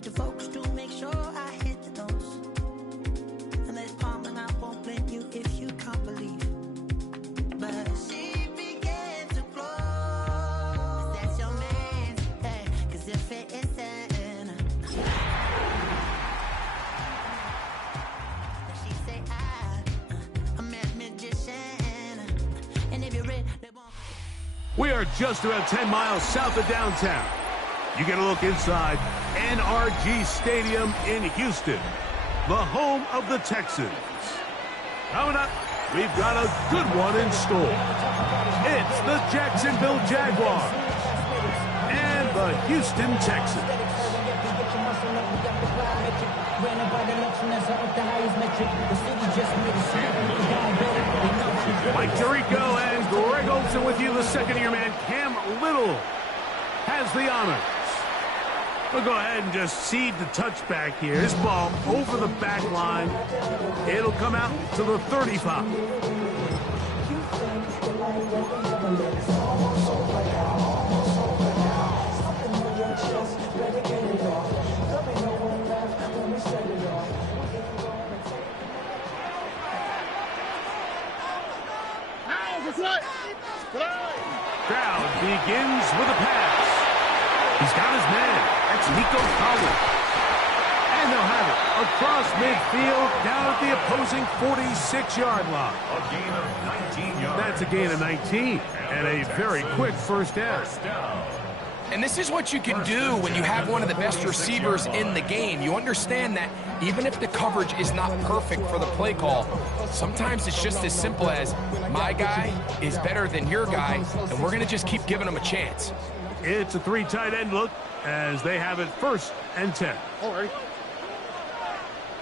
Get your focus to make sure I hit the notes. And there's calm and I won't blame you if you can't believe. But she began to flow. That's your man, hey, 'cause if it isn't, she say I'm a magician. And if you're ready, we are just about 10 miles south of downtown. You get a look inside NRG Stadium in Houston, the home of the Texans. Coming up, we've got a good one in store. It's the Jacksonville Jaguars and the Houston Texans. Mike Tirico and Greg Olson with you. The second-year man, Cam Little, has the honors. We'll go ahead and just cede the touchback here. This ball over the back line. It'll come out to the 35. Crowd begins with a pass. He's got his man. That's Nico Collins. And they'll have it across midfield down at the opposing 46-yard line. A gain of 19 yards. That's a gain of 19 and a very quick first down. And this is what you can do when you have one of the best receivers in the game. You understand that even if the coverage is not perfect for the play call, sometimes it's just as simple as my guy is better than your guy, and we're going to just keep giving him a chance. It's a three tight end look as they have it 1st and 10. All right.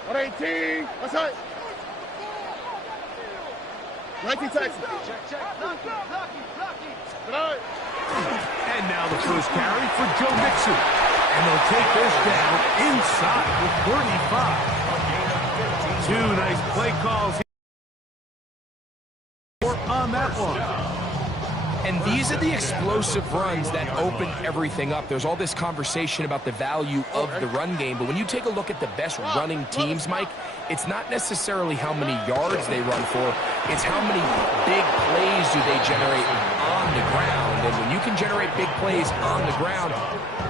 118. What's that? 19 Texans. Check. Lucky. Good night. And now the first carry for Joe Mixon. And they'll take this down inside the 35. Two nice play calls on that one. And these are the explosive runs that open everything up. There's all this conversation about the value of the run game, but when you take a look at the best running teams, Mike, it's not necessarily how many yards they run for, it's how many big plays do they generate on the ground. And when you can generate big plays on the ground,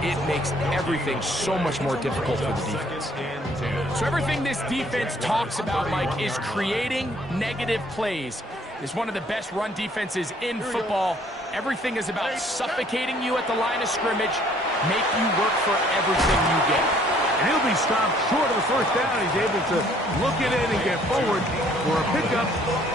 it makes everything so much more difficult for the defense. So everything this defense talks about, Mike, is creating negative plays. It's one of the best run defenses in football. Everything is about suffocating you at the line of scrimmage, make you work for everything you get. And he'll be stopped short of the first down. He's able to look it in and get forward for a pickup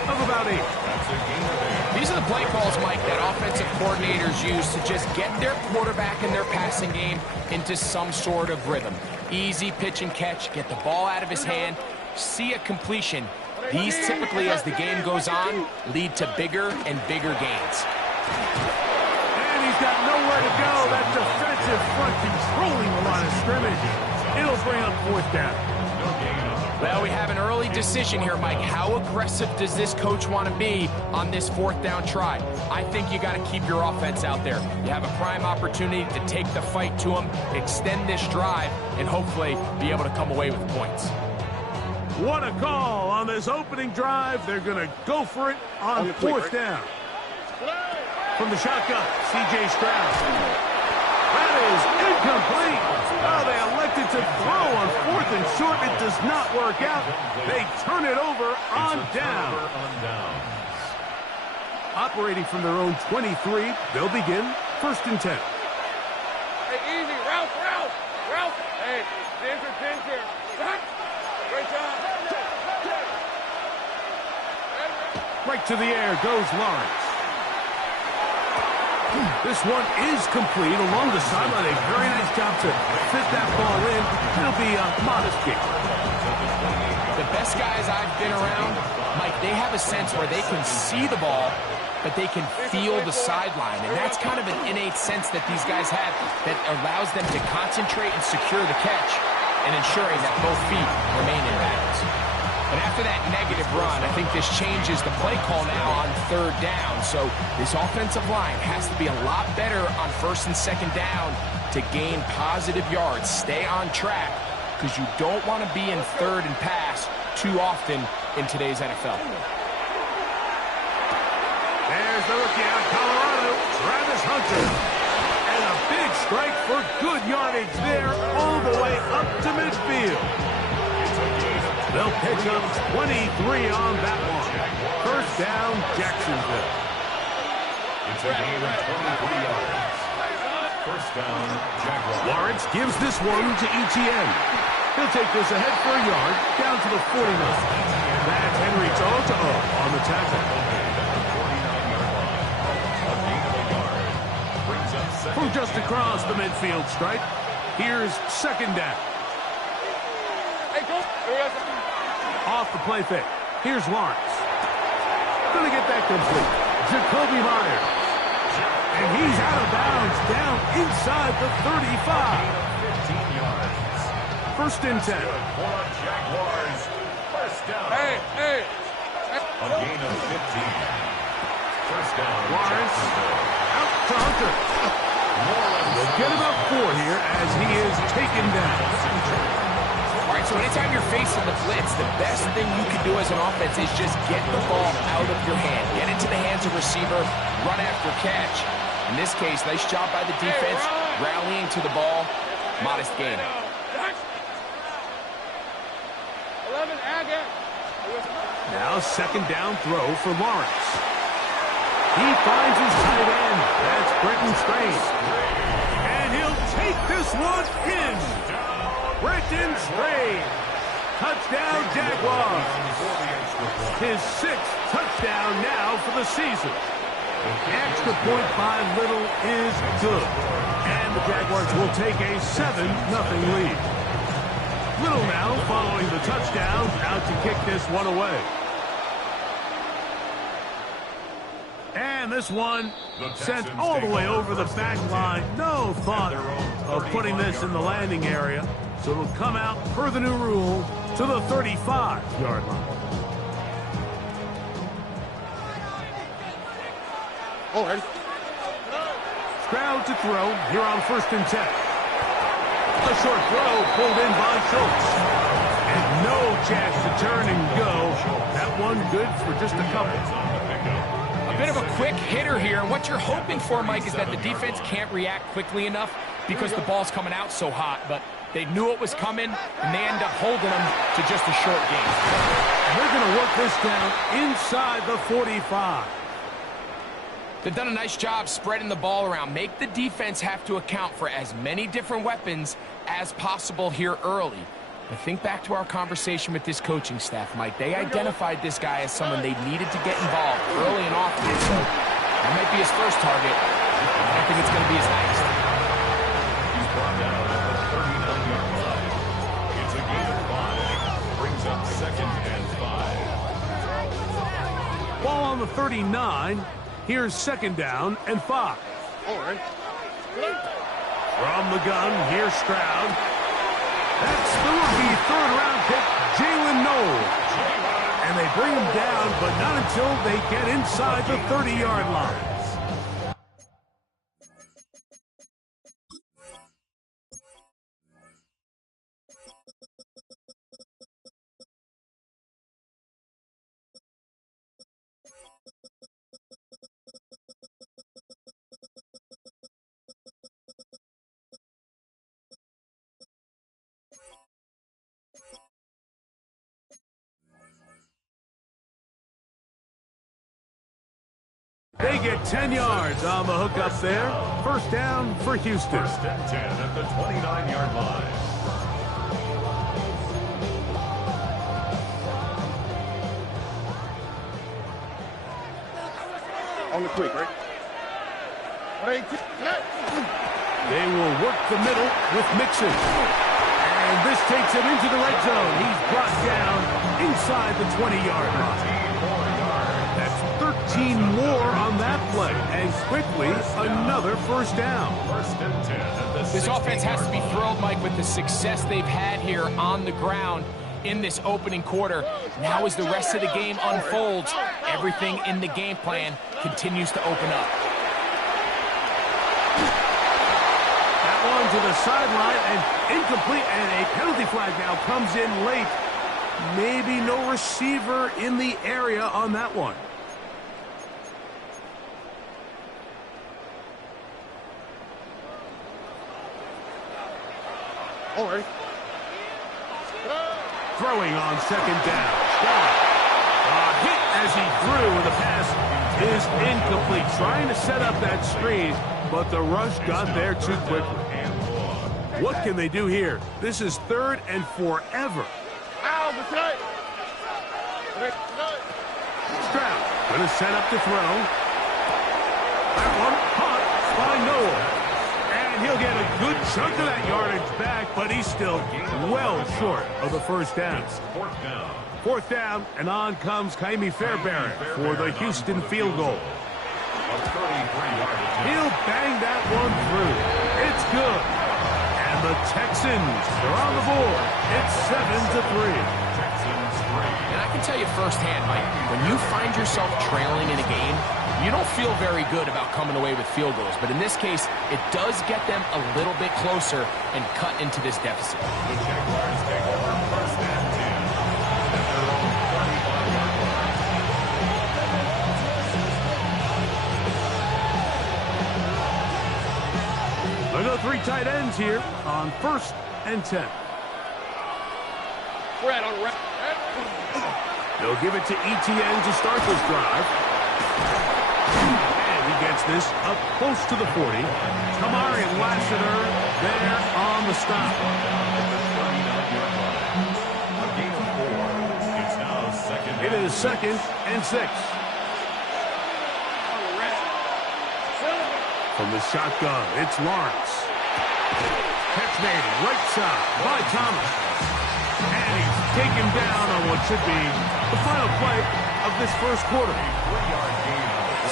of about 8. These are the play calls, Mike, that offensive coordinators use to just get their quarterback and their passing game into some sort of rhythm. Easy pitch and catch, get the ball out of his hand, see a completion. These typically, as the game goes on, lead to bigger and bigger gains. And he's got nowhere to go. That defensive front controlling the line of scrimmage. It'll bring up 4th down. Well, we have an early decision here, Mike. How aggressive does this coach want to be on this 4th down try? I think you got to keep your offense out there. You have a prime opportunity to take the fight to them, extend this drive, and hopefully be able to come away with points. What a call on this opening drive. They're going to go for it on 4th down. From the shotgun, C.J. Stroud. That is incomplete. Oh, they elected to throw on 4th and short. It does not work out. They turn it over on down. Operating from their own 23, they'll begin 1st and 10. Hey, easy. Ralph. Hey, danger. Great job. Right to the air goes Lawrence. This one is complete along the sideline. A very nice job to fit that ball in. It'll be a modest kick. The best guys I've been around, Mike, they have a sense where they can see the ball, but they can feel the sideline. And that's kind of an innate sense that these guys have that allows them to concentrate and secure the catch and ensuring that both feet remain in balance. But after that negative run, I think this changes the play call now on 3rd down. So this offensive line has to be a lot better on 1st and 2nd down to gain positive yards. Stay on track, because you don't want to be in third and pass too often in today's NFL. There's the rookie out of Colorado, Travis Hunter. And a big strike for good yardage there all the way up to midfield. They'll pick up 23 on that one. First down, Jacksonville. It's a gain of 23 yards. First down, Jaguars. Lawrence gives this one to Etienne. He'll take this ahead for a yard, down to the 49. That's Henry Toto on the tackle. From just across the midfield stripe, here's second down. Off the play fake. Here's Lawrence. Gonna get that complete. Jacoby Myers. And he's out of bounds, down inside the 35. 15 yards. First and 10. Jaguars. First down. A gain of 15. First down. Lawrence out to Hunter. They'll get about 4 here as he is taken down. All right, so anytime you're facing the blitz, the best thing you can do as an offense is just get the ball out of your hand. Get into the hands of receiver, run after catch. In this case, nice job by the defense, rallying to the ball. Modest gain. 11, again. Now second down throw for Lawrence. He finds his tight end. That's Brenton Strange. And he'll take this one in. Brenton Strange. Touchdown, Jaguars. His 6th touchdown now for the season. Extra point by Little is good. And the Jaguars will take a 7-0 lead. Little now following the touchdown, out to kick this one away. And this one sent all the way over the back line. No thought of putting this in the landing area. So it'll come out per the new rule to the 35-yard line. Oh, ready? Stroud to throw here on first and 10. A short throw pulled in by Schultz. And no chance to turn and go. That one good for just a couple. A bit of a quick hitter here, and what you're hoping for, Mike, is that the defense can't react quickly enough because the ball's coming out so hot, but they knew it was coming, and they end up holding them to just a short gain. And they're going to work this down inside the 45. They've done a nice job spreading the ball around. Make the defense have to account for as many different weapons as possible here early. But think back to our conversation with this coaching staff, Mike. They identified this guy as someone they needed to get involved early and often. So that might be his first target. I don't think it's going to be his next. He's brought down at the 39-yard line. It's a gain of 5. Brings up second and 5. Ball on the 39. Here's second down and 5. All right. From the gun, here's Stroud. That's the rookie third-round pick, Jalen Knowles. And they bring him down, but not until they get inside the 30-yard line. They get 10 yards on the hook up there. First down for Houston. First and 10 at the 29-yard line. On the quick, right? They will work the middle with Mixon. And this takes him into the red zone. He's brought down inside the 20-yard line. That's 13 more on that play. And quickly, another first down. First and 10 at the This offense has to be thrilled, Mike, with the success they've had here on the ground in this opening quarter. Now as the rest of the game unfolds, everything in the game plan continues to open up. That one's to the sideline and incomplete, and a penalty flag now comes in late. Maybe no receiver in the area on that one. All right. Throwing on second down. Hit as he threw, and the pass is incomplete. Trying to set up that screen, but the rush got there too quickly. What can they do here? This is 3rd and forever. Stroud going to set up to throw. That one caught by Noel. And he'll get a good chunk of that yardage back, but he's still well short of the first down. Fourth down, and on comes Kaimi Fairbairn for the Houston field goal. He'll bang that one through. It's good. And the Texans are on the board. It's 7-3. And I can tell you firsthand, Mike, when you find yourself trailing in a game, you don't feel very good about coming away with field goals. But in this case, it does get them a little bit closer and cut into this deficit. The Jaguars take over 1st and 10. At their own 35-yard line. Look at 3 tight ends here on 1st and 10. Fred on right. They'll give it to ETN to start this drive. And he gets this up close to the 40. Kamari Lassiter there on the stop. A gain of 4. It's now 2nd. It is 2nd and 6. From the shotgun, it's Lawrence. Catch made right side by Thomas. And he's taken down on what should be the final play of this first quarter.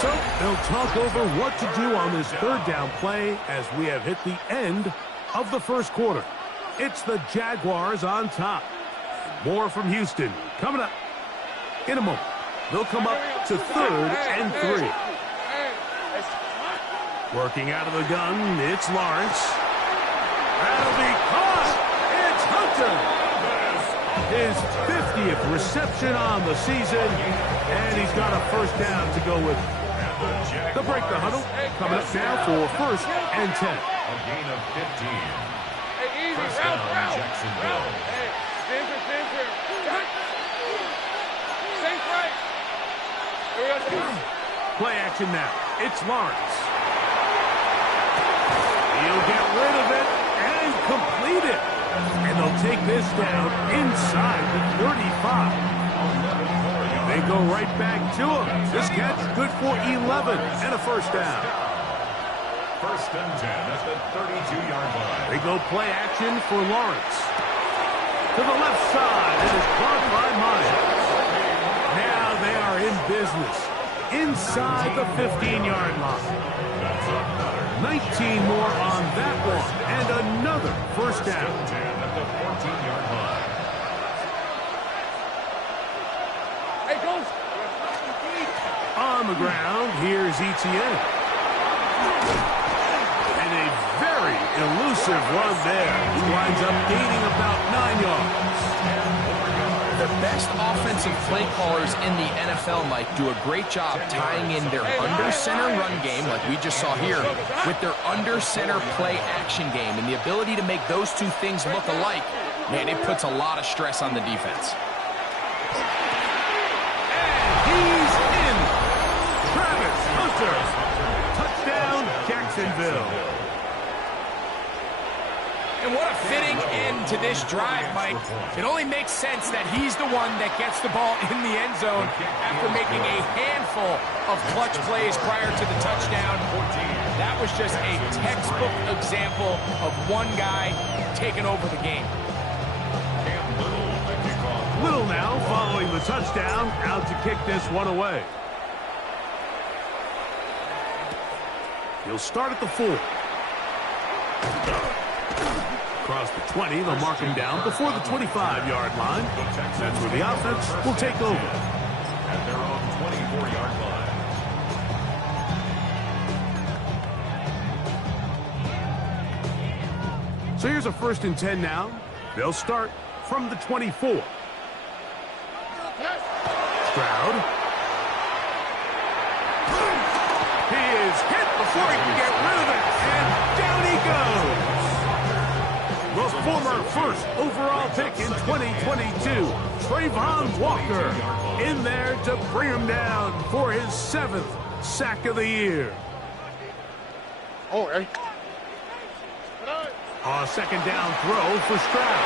So they'll talk over what to do on this 3rd down play as we have hit the end of the first quarter. It's the Jaguars on top. More from Houston coming up in a moment. They'll come up to 3rd and 3. Working out of the gun, it's Lawrence. That'll be caught. It's Hunter. His 50th reception on the season, and he's got a first down to go with. They'll break the huddle. Coming up now for 1st and 10. A gain of 15. First down, Jacksonville. Play action now. It's Lawrence. He'll get rid of it and complete it. And they'll take this down inside the 35. They go right back to him. This catch good for 11 and a first down. 1st and 10 at the 32-yard line. They go play action for Lawrence. To the left side, it is caught by Myers. Now they are in business inside the 15-yard line. 19 more on that one, and another first down. 10 at the 14-yard line. Hey, go. On the ground, here's ETN. And a very elusive run there. He winds up gaining about 9 yards. The best offensive play callers in the NFL, Mike, do a great job tying in their under-center run game, like we just saw here, with their under-center play action game. And the ability to make those two things look alike, man, it puts a lot of stress on the defense. And he's in. Travis Hunter. Touchdown, Jacksonville. And what a fitting end to this drive, Mike. It only makes sense that he's the one that gets the ball in the end zone after making a handful of clutch plays prior to the touchdown. That was just a textbook example of one guy taking over the game. Little now following the touchdown, out to kick this one away. He'll start at the 4. Across the 20, they'll mark him down before the 25-yard line. That's where the offense will take over. At their own 24-yard line. So here's a 1st and 10 now. They'll start from the 24. Stroud. He is hit before he can get rid of it, and down he goes. The former 1st overall pick in 2022, Trayvon Walker, in there to bring him down for his 7th sack of the year. Oh, hey. A 2nd down throw for Stroud.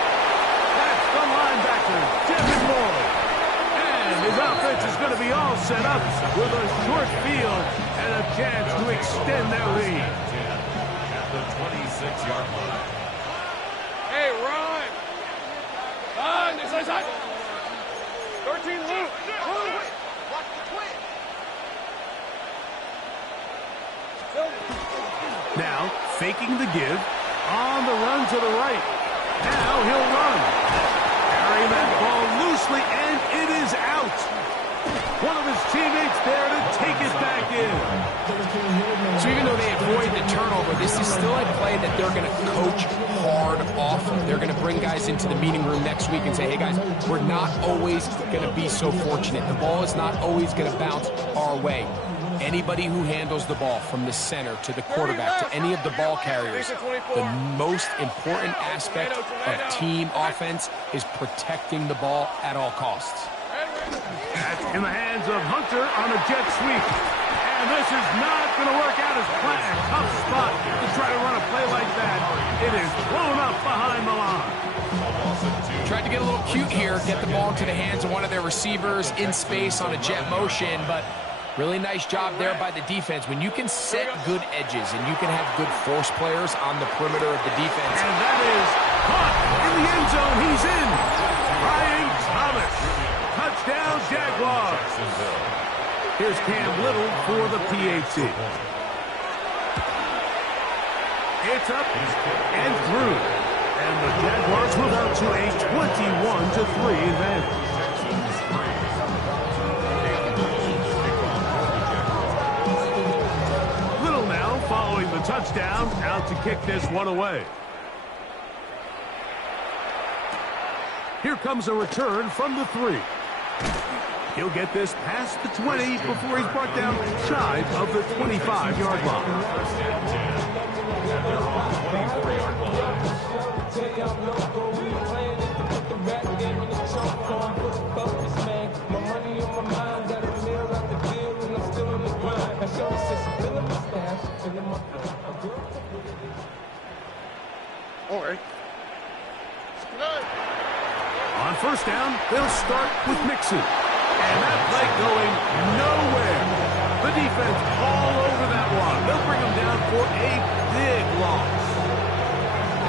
That's the linebacker, Devin Lloyd. And his offense is going to be all set up with a short field and a chance to extend their lead. At the 26-yard line. Hey, run. Run. Inside. 13, Luke. Watch the twin. Now, faking the give, on the run to the right. Now he'll run. Carrying that ball loosely, and it is out. One of his teammates there to take it back in. So even though they avoid the turnover, this is still a play that they're going to coach hard off of. They're going to bring guys into the meeting room next week and say, hey, guys, we're not always going to be so fortunate. The ball is not always going to bounce our way. Anybody who handles the ball from the center to the quarterback to any of the ball carriers, the most important aspect of team offense is protecting the ball at all costs. That's in the hands of Hunter on a jet sweep. And this is not going to work out as planned. Tough spot to try to run a play like that. It is blown up behind the line. Tried to get a little cute here, get the ball into the hands of one of their receivers in space on a jet motion, but really nice job there by the defense. When you can set good edges and you can have good force players on the perimeter of the defense. And that is caught in the end zone. He's in. Ryan Thomas. Touchdown, Jaguars. Here's Cam Little for the PAT. It's up and through. And the Jaguars move out to a 21-3 advantage. Following the touchdown, out to kick this one away. Here comes a return from the 3. He'll get this past the 20 before he's brought down shy of the 25-yard line. All right. On 1st down, they'll start with Mixon. And that play going nowhere. The defense all over that one. They'll bring him down for a big loss.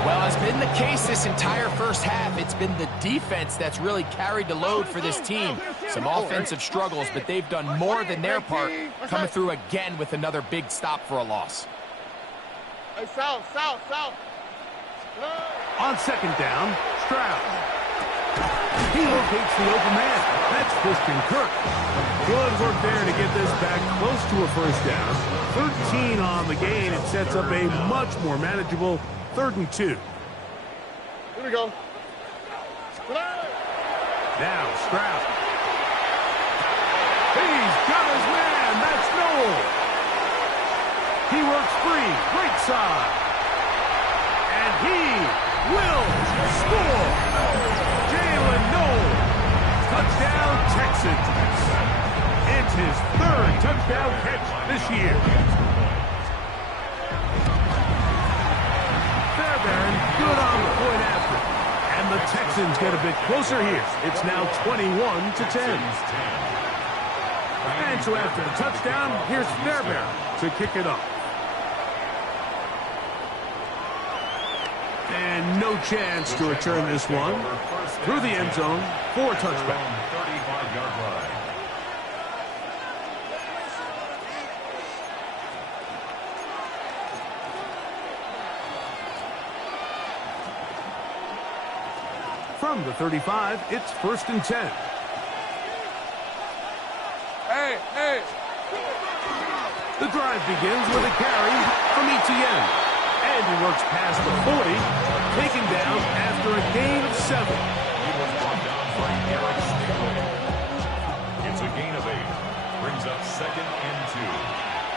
Well, as been the case this entire first half, it's been the defense that's really carried the load for this team. Some offensive struggles, but they've done more than their part, coming through again with another big stop for a loss. Hey, south. On 2nd down, Stroud. He locates the open man. That's Christian Kirk. Good work there to get this back close to a 1st down. 13 on the gain. It sets up a much more manageable 3rd and 2. Here we go. Now Stroud. He's got his man. That's Noel. He works free. Right side. And he will score. Jalen Noel. Touchdown, Texans. It's his 3rd touchdown catch this year. Fairbairn good on the point after. And the Texans get a bit closer here. It's now 21-10. And so after the touchdown, here's Fairbairn to kick it off. And no chance to return this one. Through the end zone for a touchback. 35-yard line. From the 35, it's 1st and 10. Hey. The drive begins with a carry from Etienne. And he works past the 40, taken down after a gain of 7. He was brought down by Eric Stingley. It's a gain of 8. Brings up 2nd and 2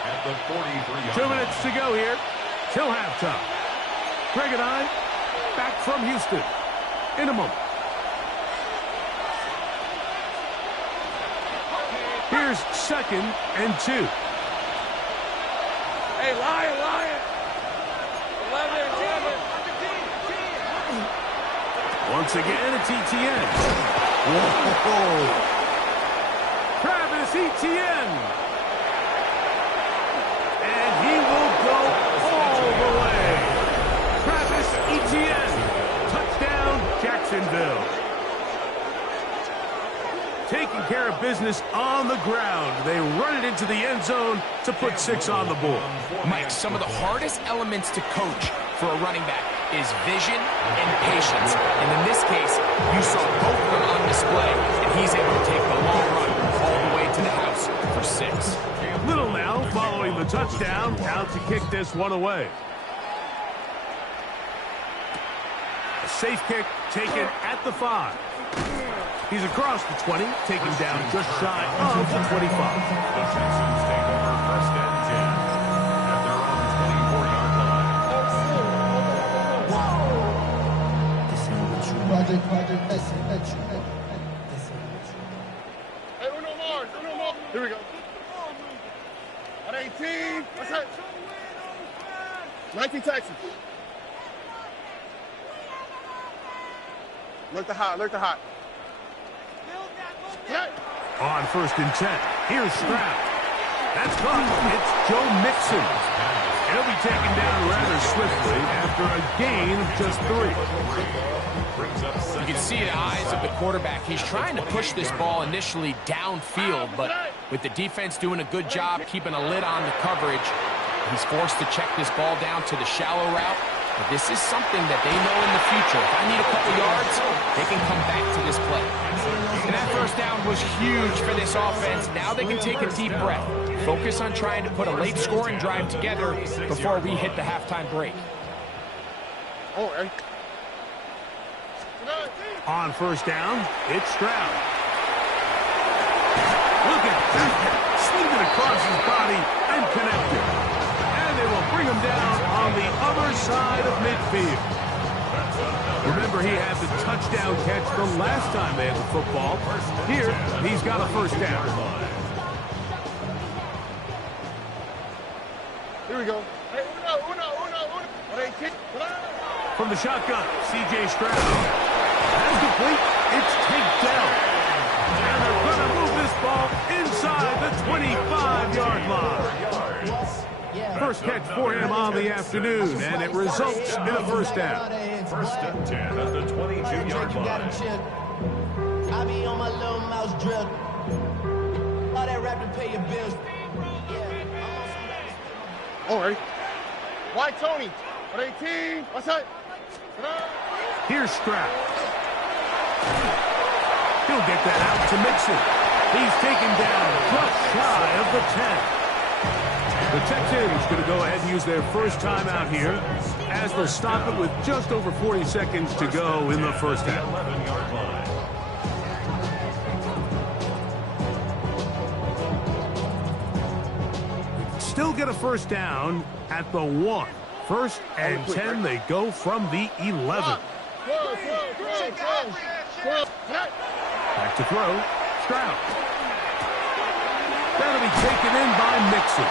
at the 43-yard 2 line. minutes to go here till halftime. Greg and I back from Houston in a moment. Here's 2nd and 2. Hey, Lion, Lion. 11. Once again, it's ETN. Whoa! Travis Etienne. And he will go all the way. Travis Etienne. Touchdown, Jacksonville. Taking care of business on the ground. They run it into the end zone to put 6 on the board. Mike, some of the hardest elements to coach for a running back is vision and patience. And in this case, you saw both of them on display, and he's able to take the long run all the way to the house for 6. Little now following the touchdown, out to kick this one away. A safe kick taken at the 5. He's across the 20, taken down just shy of the 25. The Texans take over 1st and 10 at their own 24-yard line. Hey, Uno Mars. Here we go. On 18. What's that? 19 Texans. Look the hot. On 1st and 10, here's Stroud. That's caught. It's Joe Mixon. He'll be taken down rather swiftly after a gain of just 3. You can see the eyes of the quarterback. He's trying to push this ball initially downfield, but with the defense doing a good job keeping a lid on the coverage, he's forced to check this ball down to the shallow route. But this is something that they know in the future. If I need a couple yards, they can come back to this play. And that first down was huge for this offense. Now they can take a deep breath. Focus on trying to put a late scoring drive together before we hit the halftime break. Oh, hey. On 1st down, it's Stroud. Look at that. Swinging across his body and connected. And they will bring him down on the other side of midfield. Remember, he had the touchdown catch the last time they had the football. Here, he's got a 1st down. Here we go. Hey, Uno. From the shotgun, C.J. Stroud. That's complete. It's takedown. And they're going to move this ball inside the 25-yard line. First catch for him on the afternoon, and it results in a 1st down. 1st and 10 at the 22-yard line. I be on my little mouse drill. All that rap to pay your bills. All right. Why Tony? On 18. What's that? Here's Stroud. He'll get that out to Mixon. He's taken down just shy of the 10. The Texans going to go ahead and use their first timeout here, as they'll stop it with just over 40 seconds to go in the first half. 11-yard line. Still get a 1st down at the 1. 1st and 10, they go from the 11. Back to throw, Stroud. That'll be taken in by Mixon.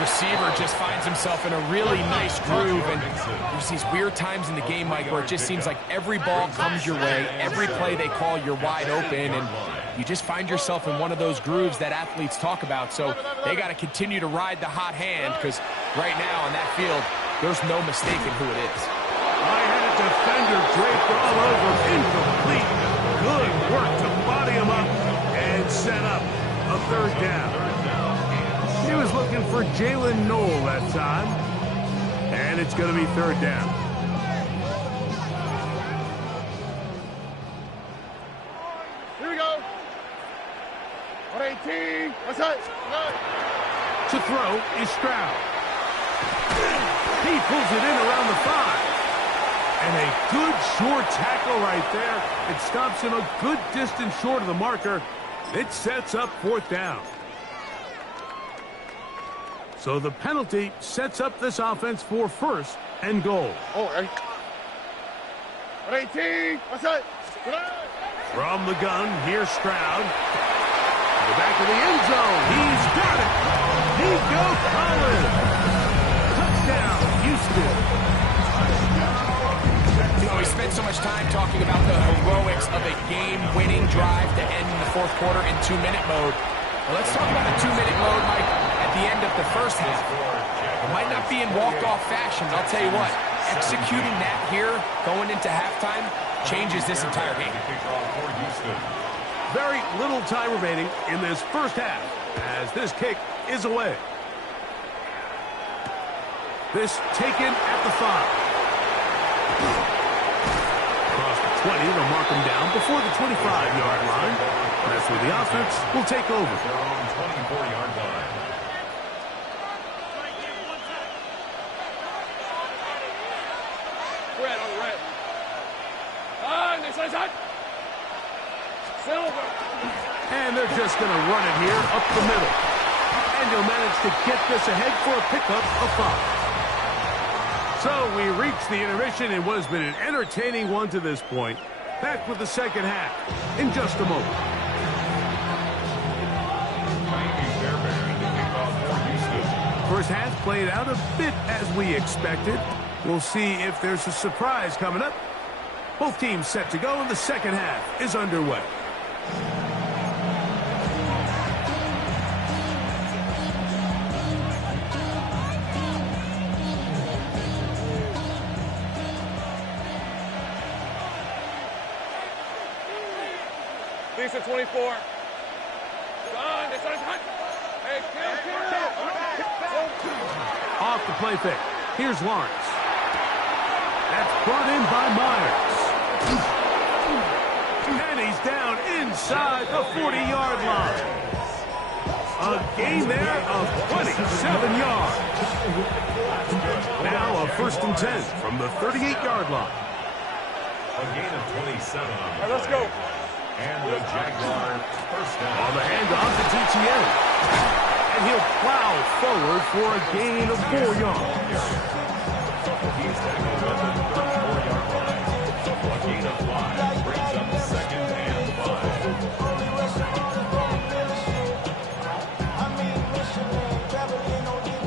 Receiver just finds himself in a really nice groove, and there's these weird times in the game, Mike, where it just seems like every ball comes your way, every play they call, you're wide open, and you just find yourself in one of those grooves that athletes talk about. So they got to continue to ride the hot hand, because right now on that field, there's no mistaking who it is. I had a defender draped all over, incomplete. Good work to body him up and set up a 3rd down. He was looking for Jalen Knoll that time. And it's going to be 3rd down. Here we go. On 18. What's that? To throw is Stroud. He pulls it in around the 5. And a good short tackle right there. It stops him a good distance short of the marker. It sets up 4th down. So the penalty sets up this offense for 1st and goal. Oh, 18. What's that? From the gun, here's Stroud. To the back of the end zone. He's got it. Nico Collins. Touchdown, Houston. You know, we spent so much time talking about the heroics of a game-winning drive to end in the 4th quarter in 2-minute mode. Well, let's talk about a 2-minute mode, Mike, at the end of the 1st half. It might not be in walk-off fashion, but I'll tell you what, executing that here, going into halftime, changes this entire game. Very little time remaining in this 1st half as this kick is away. This taken at the 5. Across the 20, they'll mark him down before the 25-yard line. That's where the offense will take over. Their own 24-yard line. Red on the red. This is hot. Silver. And they're just going to run it here up the middle. And he'll manage to get this ahead for a pickup of 5. So we reach the intermission in what has been an entertaining one to this point. Back with the 2nd half in just a moment. First half played out a bit as we expected. We'll see if there's a surprise coming up. Both teams set to go, and the 2nd half is underway. Decent 24. Hey, Off the play fake. Here's Lawrence. That's brought in by Myers. And he's down inside the 40-yard line. A gain there of 27 yards. Now a 1st and 10 from the 38-yard line. A gain of 27 on the All right, let's go. And the Jaguar 1st down. On the handoff to TTN. And he'll plow forward for a gain of 4 yards. He's tackled at the 34-yard line. A gain of 5 brings up 2nd and 5.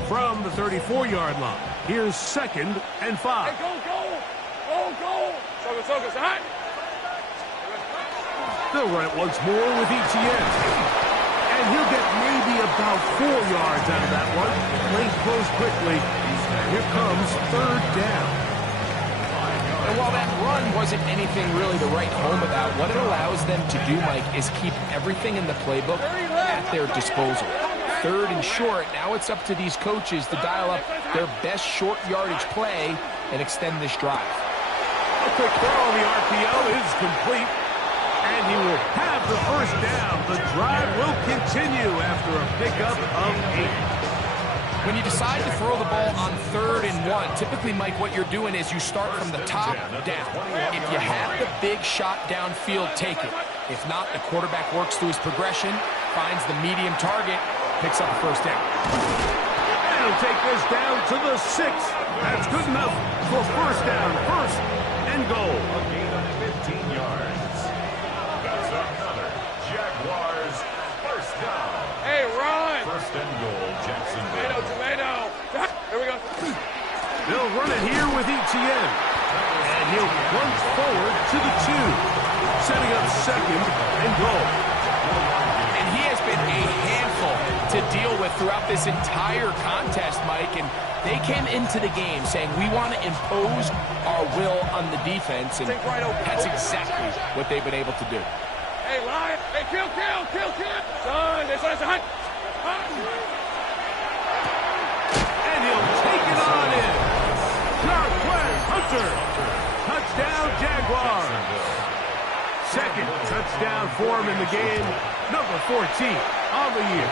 From the 34-yard line, here's 2nd and 5. Hey, go. Focus, hot. They'll run it once more with ETN. And he'll get maybe about 4 yards out of that one. Lane closed quickly. And here comes 3rd down. And while that run wasn't anything really to write home about, what it allows them to do, Mike, is keep everything in the playbook at their disposal. 3rd and short, now it's up to these coaches to dial up their best short yardage play and extend this drive. A quick throw on the RPO is complete. And he will have the 1st down. The drive will continue after a pickup of 8. When you decide to throw the ball on 3rd and 1, typically, Mike, what you're doing is you start from the top down. If you have the big shot downfield, take it. If not, the quarterback works through his progression, finds the medium target, picks up the 1st down. And he'll take this down to the 6. That's good enough for 1st down, 1st and goal. A gain of 15 yards. That's another Jaguars 1st down. Hey, run. 1st and goal, Jacksonville. Tomato. Here we go. They'll run it here with ETN. And he'll plunge forward to the 2, setting up 2nd and goal. And he has been a handful to deal with throughout this entire contest, Mike. And they came into the game saying, we want to impose our will on the defense. And that's exactly what they've been able to do. Hey, Lion. Hey, kill. Son, this is hot. And he'll take it on in. Northwest Hunter. Touchdown, Jaguars. 2nd touchdown for him in the game. Number 14 on the year.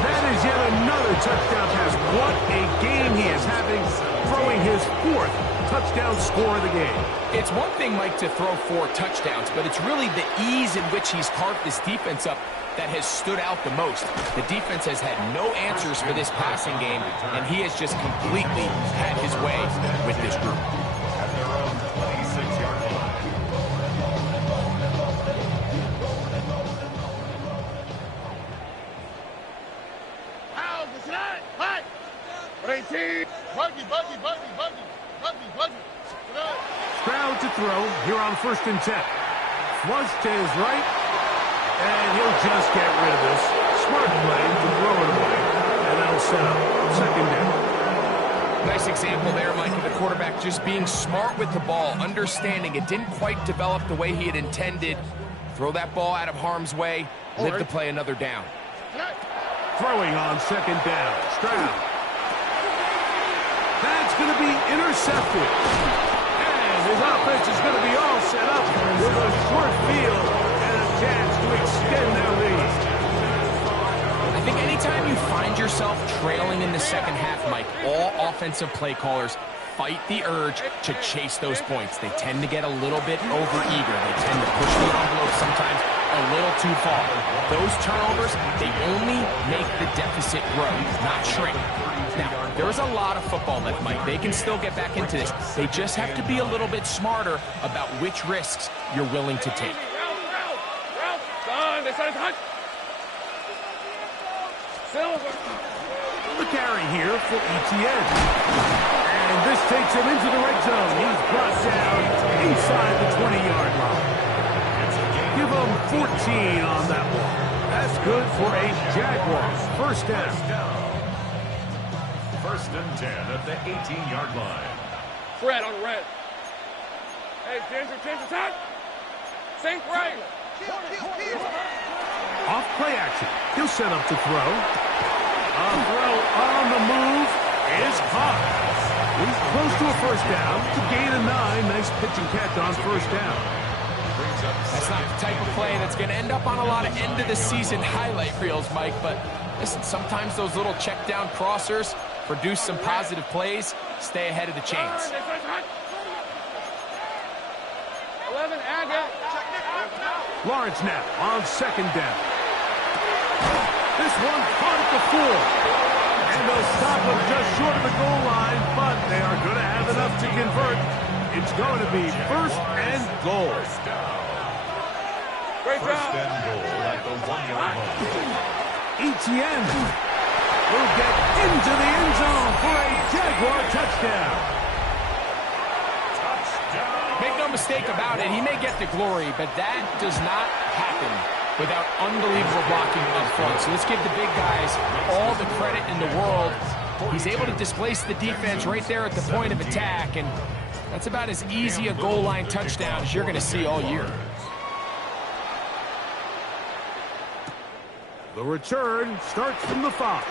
That is is yet another touchdown pass. What a game he is having, throwing his 4th touchdown score of the game. It's one thing, Mike, to throw 4 touchdowns, but it's really the ease in which he's carved this defense up that has stood out the most. The defense has had no answers for this passing game, and he has just completely had his way with this group. At their own 26-yard line. Out, it's not. Hot. 18. Buggy. Stroud to throw here on 1st and 10. Flush to his right, and he'll just get rid of this. Smart play to throw it away, and that'll set up 2nd down. Nice example there, Mike, of the quarterback just being smart with the ball, understanding it didn't quite develop the way he had intended. Throw that ball out of harm's way, live to play another down. Throwing on 2nd down. Stroud. That's going to be intercepted. And his offense is going to be all set up with a short field and a chance to extend their lead. I think anytime you find yourself trailing in the second half, Mike, all offensive play callers fight the urge to chase those points. They tend to get a little bit overeager. They tend to push the envelope sometimes a little too far. Those turnovers, they only make the deficit grow, not shrink. Now, there's a lot of football left, Mike. They can still get back into this. They just have to be a little bit smarter about which risks you're willing to take. The carry here for Etienne. And this takes him into the red zone. He's brought down inside the 20-yard line. Give him 14 on that one. That's good for a Jaguars. 1st down. 1st and 10 at the 18-yard line. Fred on the red. Hey, Ginger, time. Sink right. Off play action. He'll set up to throw. A throw on the move is caught. He's close to a 1st down to gain a 9. Nice pitch and catch on 1st down. That's not the type of play that's going to end up on a lot of end-of-the-season highlight reels, Mike, but listen, sometimes those little check-down crossers produce some positive plays, stay ahead of the chains. 11, Aga. Lawrence now on 2nd down. This one caught at the 4. And they'll stop him just short of the goal line, but they are going to have enough to convert. It's going to be 1st and goal. Great First job. and goal at the 1-yard line. Etienne will get into the end zone for a Jaguar touchdown. Make no mistake about it, he may get the glory, but that does not happen without unbelievable blocking up front. So let's give the big guys all the credit in the world. He's able to displace the defense right there at the point of attack, and that's about as easy a goal line touchdown as you're going to see all year. The return starts from the 5.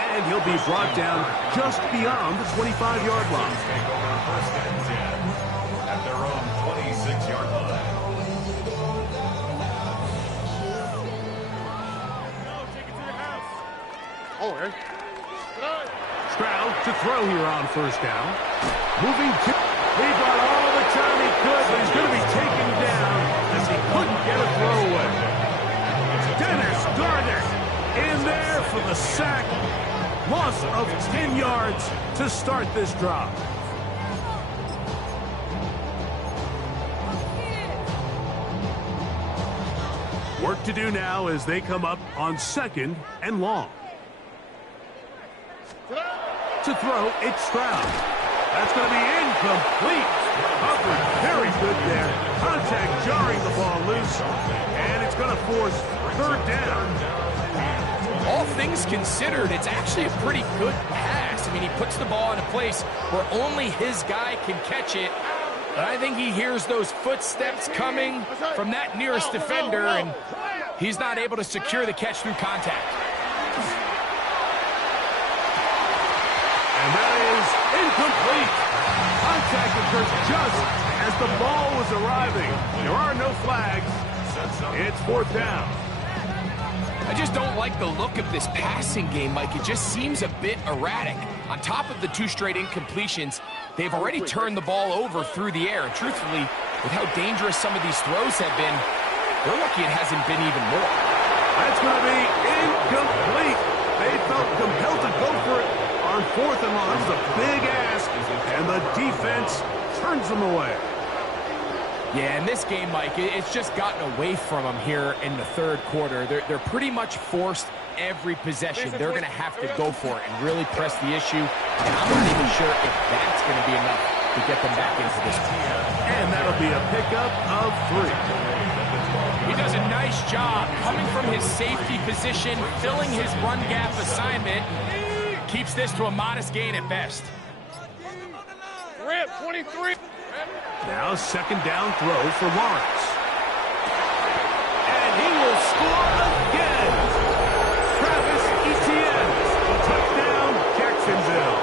And he'll be brought down just beyond the 25-yard line. Take over 1st and 10 at their own 26-yard line. Stroud to throw here on 1st down. Moving to... He got all the time he could, but he's going to be taken down as he couldn't get a throw away. Dennis Gardner in there for the sack. Loss of 10 yards to start this drive. Work to do now as they come up on 2nd and long. To throw, it's Stroud. That's going to be incomplete. Covered very good there. Contact jarring the ball loose. And it's going to force 3rd down. All things considered, it's actually a pretty good pass. I mean, he puts the ball in a place where only his guy can catch it. But I think he hears those footsteps coming from that nearest defender, and he's not able to secure the catch through contact. And that is incomplete. Contact occurs just as the ball was arriving. There are no flags. It's 4th down. I just don't like the look of this passing game, Mike. It just seems a bit erratic. On top of the 2 straight incompletions, they've already turned the ball over through the air. And truthfully, with how dangerous some of these throws have been, they're lucky it hasn't been even more. That's going to be incomplete. They felt compelled to go for it on 4th and long. It's a big ask, and the defense turns them away. Yeah, in this game, Mike, it's just gotten away from them here in the 3rd quarter. They're pretty much forced every possession. They're going to have to go for it and really press the issue. And I'm not even sure if that's going to be enough to get them back into this one. And that'll be a pickup of 3. He does a nice job coming from his safety position, filling his run gap assignment. Keeps this to a modest gain at best. Rip, 23. Now 2nd down throw for Lawrence. And he will score again. Travis Etienne. Touchdown, Jacksonville.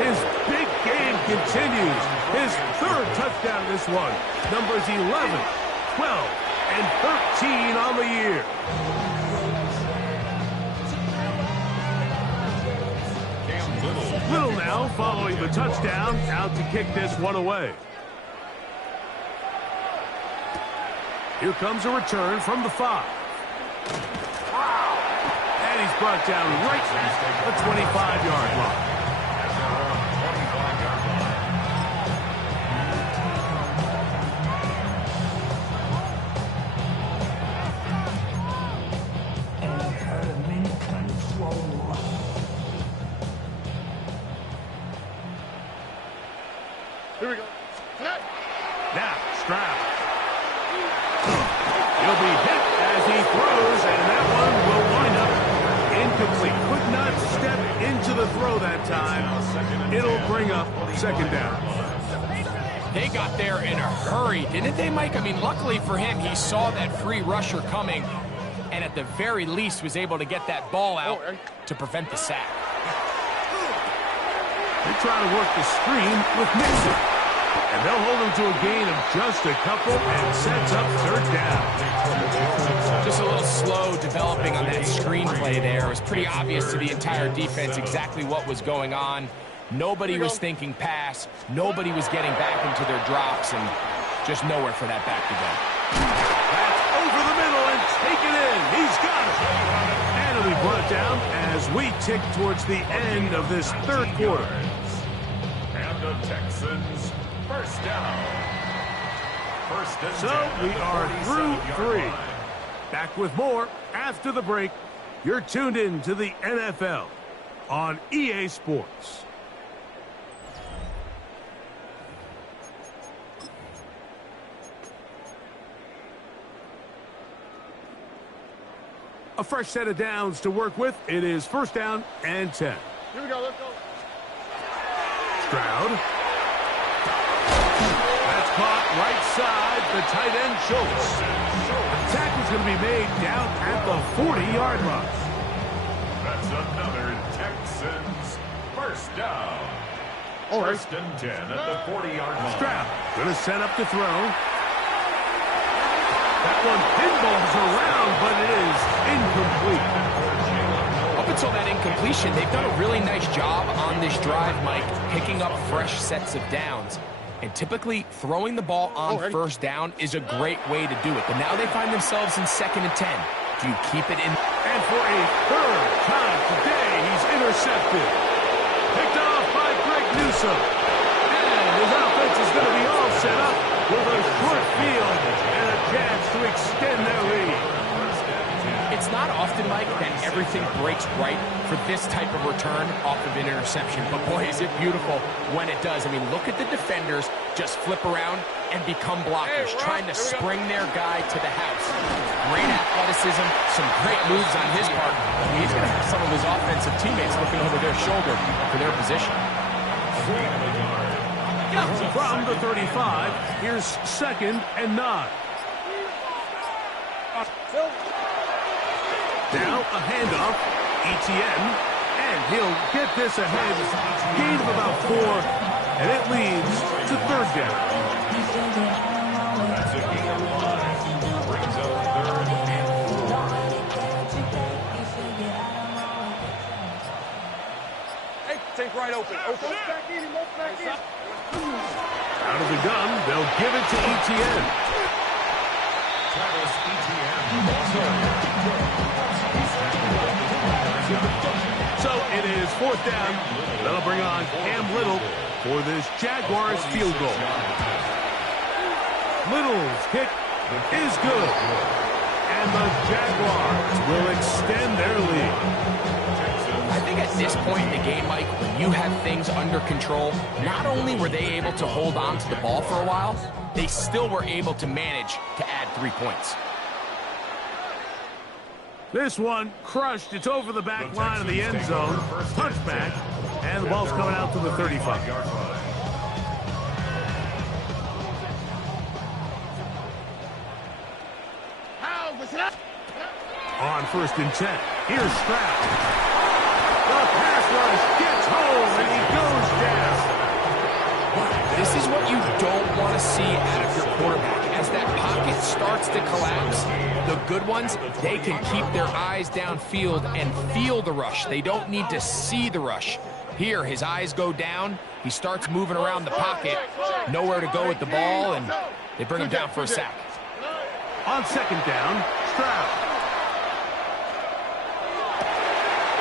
His big game continues. His 3rd touchdown this one. Numbers 11, 12, and 13 on the year. Little now following the touchdown, out to kick this one away. Here comes a return from the 5. And he's brought down right at the 25-yard line. Here we go. Now, Stroud. He'll be hit as he throws, and that one will wind up incomplete. Could not step into the throw that time. It'll bring up 2nd down. They got there in a hurry, didn't they, Mike? I mean, luckily for him, he saw that free rusher coming, and at the very least was able to get that ball out to prevent the sack. They try to work the screen with Mixon. And they'll hold him to a gain of just a couple and sets up 3rd down. Just a little slow developing on that screenplay there. It was pretty obvious to the entire defense exactly what was going on. Nobody was thinking pass. Nobody was getting back into their drops, and just nowhere for that back to go. That's over the middle and taken in. He's got it. And it'll be brought down as we tick towards the end of this 3rd quarter. And the Texans, 1st down. 1st and 10 So we are through 3. line. Back with more after the break. You're tuned in to the NFL on EA Sports. A fresh set of downs to work with. It is 1st down and 10. Here we go, let's go. Stroud. That's caught right side, the tight end Schultz. The tackle's going to be made down at the 40-yard line. That's another Texans 1st down. 1st and 10 at the 40-yard line. Stroud going to set up to throw. That one pinballs around, but it is incomplete. Up until that incompletion, they've done a really nice job on this drive, Mike, picking up fresh sets of downs. And typically, throwing the ball on 1st down is a great way to do it. But now they find themselves in 2nd and 10. Do you keep it in? And for a 3rd time today, he's intercepted. Picked off by Greg Newsome. And his offense is going to be all set up with a short field and a chance to extend their lead. It's not often, Mike, that everything breaks right for this type of return off of an interception. But boy, is it beautiful when it does. I mean, look at the defenders just flip around and become blockers, trying to spring their guy to the house. Great athleticism, some great moves on his part. He's going to have some of his offensive teammates looking over their shoulder for their position. From the 35, here's 2nd and 9. Now a handoff, Etienne, and he'll get this ahead. Gain of about 4, and it leads to 3rd down. That's a gain of 5. Brings up 3rd and 4. Out of the gun, they'll give it to Etienne. Travis Etienne also. So it is 4th down. That'll bring on Cam Little for this Jaguars field goal. Little's kick is good. And the Jaguars will extend their lead. I think at this point in the game, Mike, when you have things under control, not only were they able to hold on to the ball for a while, they still were able to manage to add 3 points. This one crushed. It's over the back line of the end zone. Touchback. And the ball's coming out to the 35. On 1st and 10. Here's Stroud. The pass rush gets home, and he goes down. This is what you don't want to see out of your quarterback. As that pocket starts to collapse, the good ones, they can keep their eyes downfield and feel the rush. They don't need to see the rush. Here, his eyes go down. He starts moving around the pocket. Nowhere to go with the ball, and they bring him down for a sack. On 2nd down, Stroud.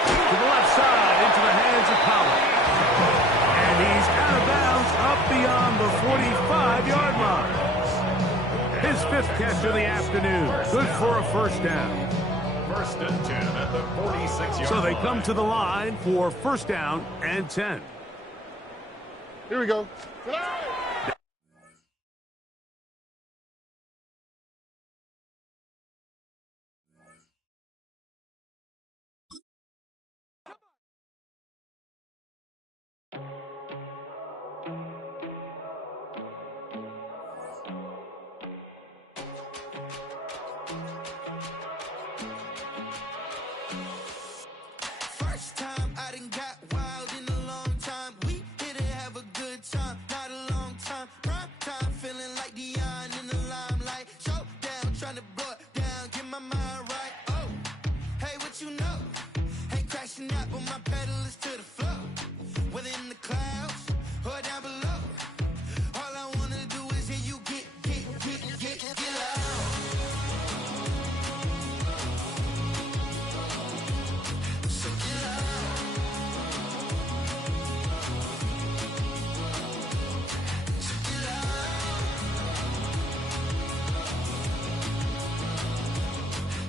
To the left side, into the hands of Pollard. And he's out of bounds up beyond the 45-yard line. His 5th catch of the afternoon. Good for a 1st down. 1st and 10 at the 46-yard line. So they come to the line for 1st down and 10. Here we go. First time I done got wild in a long time. We here to have a good time, not a long time. Prime time, feeling like Dion in the limelight. Showdown, trying to blow it down, get my mind right. Oh, hey, what you know? Ain't crashing out, but my pedal is to the floor. Whether in the clouds or down below, all I wanna do is hear you get loud. So get loud. So get loud.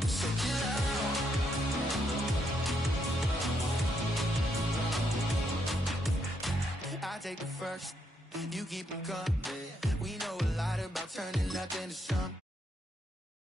So get loud. I take the first, you keep 'em coming. We know a lot about turning nothing to something.